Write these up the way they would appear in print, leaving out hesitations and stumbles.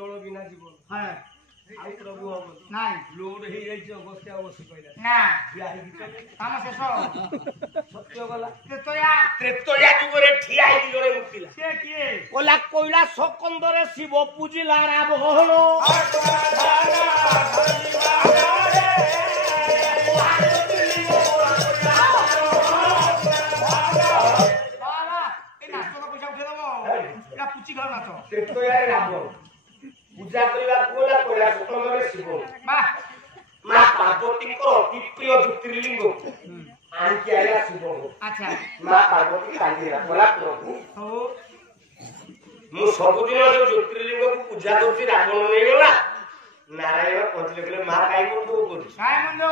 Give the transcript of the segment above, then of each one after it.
जल बिना जीवन प्रभु हम लोड हो जाइए अवस्था अवश्य कहला सत्य गला त्रेतया जुगरे ठिया जड़े मुक्तिला से किए कोला कोइला सकंदरे शिव पूजिला रावण पूजा करला कोला कोला सकंदरे शिव मां पार्वती को अति प्रिय ज्योतिर्लिंग आंकी आया शिव अच्छा मां पार्वती कांदीरा कोला प्रभु हो मु सबुदिन जो ज्योतिर्लिंग को पूजा करछि रावण नै गला नारायण कहले कहले मां काई मंदो करू काय मंदो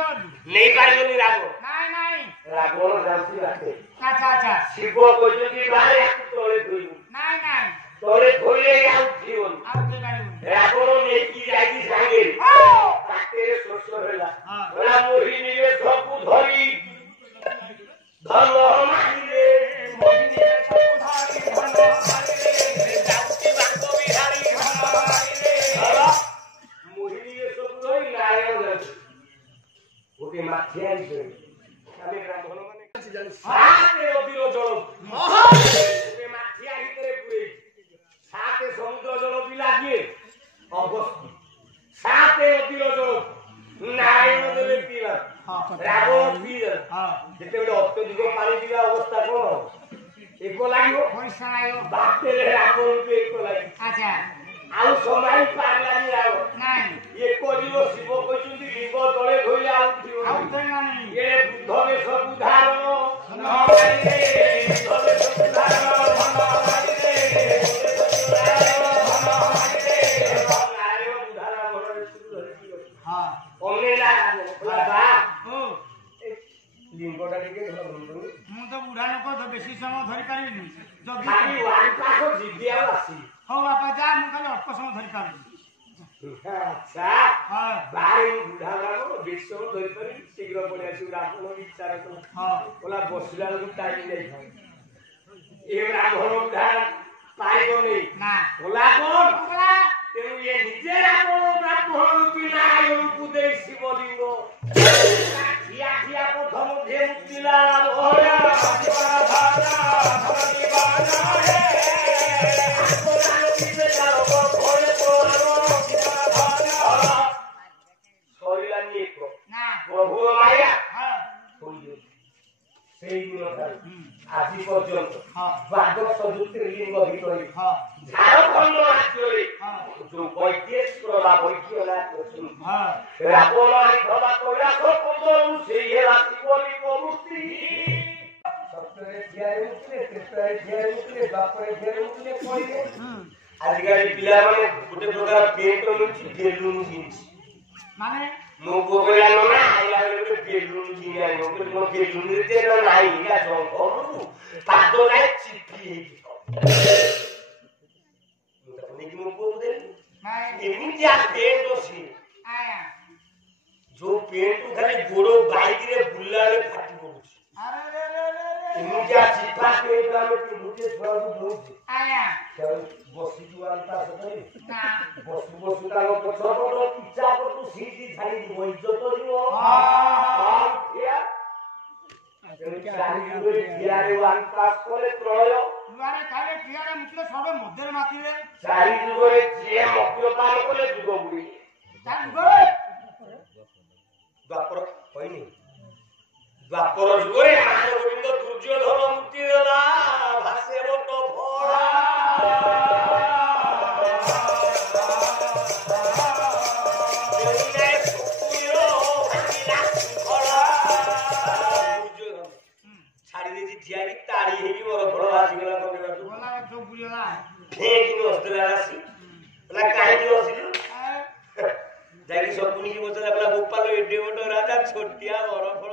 नै पारिबनी रावण नाही नाही रावण जांसी राखे अच्छा अच्छा शिव कहछि बारे तोळे धोई नाही नाही तोळे धोइले आउ जीवन आउ के बारे रावण नै की जाई सांगे काटेरे सोसो होला होला मोही निजे सबु धरी धन मानिले मोहिनी सबु धरी धन मानिले जाउती बांको बिहारी धन मानिले मोहिनी सबु धरी नारायण ओके माथिया इसे आमे ब्राह्मण माने जानि साते अबिरो जल ओके माथिया हितरे पुरे साते समुद्र जल पिला किए अगस्ती साते अबिरो जल नारायण देले पिला रावण पिला जेते बडे अत्यधिक पानी पिला अवस्था कोन एको लागियो पैसा आयो बातेले रावण पे एको लागि अच्छा आउ समय पारलानी आउ नाही एको जीव शिव कहिसुंदी लिंग तळे धोइले आउ जीव आउ तेना नाही ए बुद्धवे सब उदाहरण नमाइले बुद्धवे सब उदाहरण नमाइले हां ओनेला बाबा ओ लिंगटा देखे घर बंदु मु तो बुढा लोक तो बेसी समय धरि पारिबिनी जदी खाली वान पाखो जिबिया आसी हो बापा जा मु खाली अल्प समय धरि पारिबी अच्छा हां बाई बुढा लागो बेसी समय धरि पारि शीघ्र पडि आसी रावण विचार तो हां ओला बसिला लोक टाइम नै खाय ए रावण उधार पाइबो नै ना ओला कोन ओला तेनु ये निजे रावण ब्राह्मण रूपी नारायण पुदे शिवलिंग ठिया ठिया प्रथम धे मुक्तिला ओया शिवा धारा धरती बाजा हे आत्मदान दिसे जारो भोले तोरो शिवा धारा सरिला निको ना प्रभु माया हां होइयो सेई दिन আজি পর্যন্ত দ্বাদশ জ্যোতির্লিঙ্গ ভিতরে ঝাড়খণ্ড রাজ্যে যে বৈদ্যেশ্বর বা বৈদ্যনাথ অছেন রাবণ আইথলা কৈলাস পর্যন্ত সেই রাতি বলি মূর্তি সত্যরে ধিয়ারে উঠলে কৃষ্ণরে ধিয়ারে উঠলে বাপরে ধিয়ারে উঠলে কইলে আজকাল পিলাମାନେ ଗୋଟେ ପ୍ରକାର ପେଟ ମିଛି ବେଲୁନ ଜିନିଷ ମାନେ ମୁଁ ଗୋବରା ନା ଆଇଲା ଗୋଟେ ବେଲୁନ ଜିନିଷ ଆଇବ ଗୋଟେ ମୋ ବେଲୁନ ରେ ତେଲ ନାହିଁ ନା ଜଙ୍ଗଲରୁ ପାଦ ନାଇଁ ଚିପି ହେଇକି ମୁଁ ତ ନେଇକି ମୁଁ କୋଉ ଦେଲି ଏମିତି ଆ ପେଟ ଅଛି ଆୟା जो पेट खाली गोड़ो बाइक रे बुल्लारे फाटी पड़ुଛି अरे रे एମିତି ଆ ଚିପା ପେଟ ଆମେ ମୁଟେ ଛୁଆକୁ ଦଉଛୁ ଆୟା ବସି जुआलता सबै ना बसु बसु ताको पछपटो पिचा पटु सीधी छाडी दिबो इज्जत दिबो हां किया चारि टियारे वान पास कोले प्रलय दुआरे खाले टियारे मुतले सबे मध्यरे माथिले चारि जुगरे जे मक्यो पार कोले जुग बुडी चारि जुगरे द्वापर होइनी द्वापर जुगरे मान गोविंद दुर्योधन मुक्ति देला भासे मोट भोळा କାଟି ଦେଇଛି ଠିଆ ହେଇକି ତାଳି ହେଇକି ମୋର ଫଳ ଆସିଗଲା ପକେଇବାକୁ ଫେଁକି ବସିଥିଲା ଆସି କହିଲା କାହିଁକି ବସିଲୁ ଯାଇକି ସପୁନିକି ବସିଲା କହିଲା ବୋପାଲ ଏଡେ ବଡ ରାଜା ଛୋଟିଆ ବର ଫଳ